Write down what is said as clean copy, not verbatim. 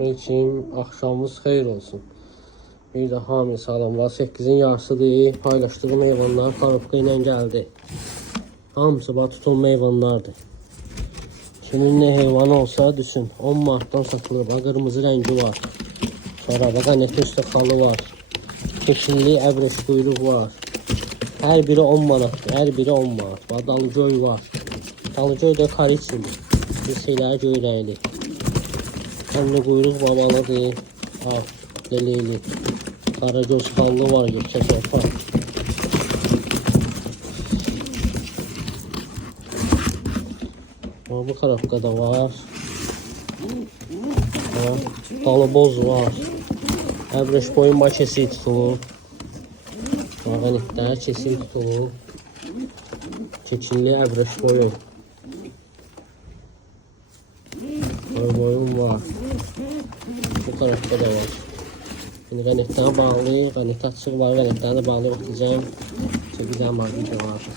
için akşamımız xeyir olsun. Bir de hamile salamlar 8'in yarısıdır. Paylaştığım heyvanlar karabka ilə geldi. Hamısı tutulma heyvanlardır. Kimin ne heyvanı olsa düşün. 10 Mart'tan satılır. Bak, kırmızı rengi var. Sonra bak, neti üstü kalı var. Keçinli əbrəş quyruq var. Her biri 10 manat. Her biri 10 manat. Bak, dalıgöy var. Dalıgöy da kariçili. Bir şeyler göyrəyli. Kanlı quyruq babalıdır. Leleyli. Karagöz kallı var. Yüksek orta. Bu karabkada var. Dalıboz var. Əbrəş boyun kesik tutulur. Mağanitlər kesik tutulur. Keçinli əbrəş boyun. Boyun var. Bu tarafta da var. Şimdi qanetlərə bağlı, qanet açıq var, qanetlərə bağlı baxacağım. Çəkəcəm, var, video var.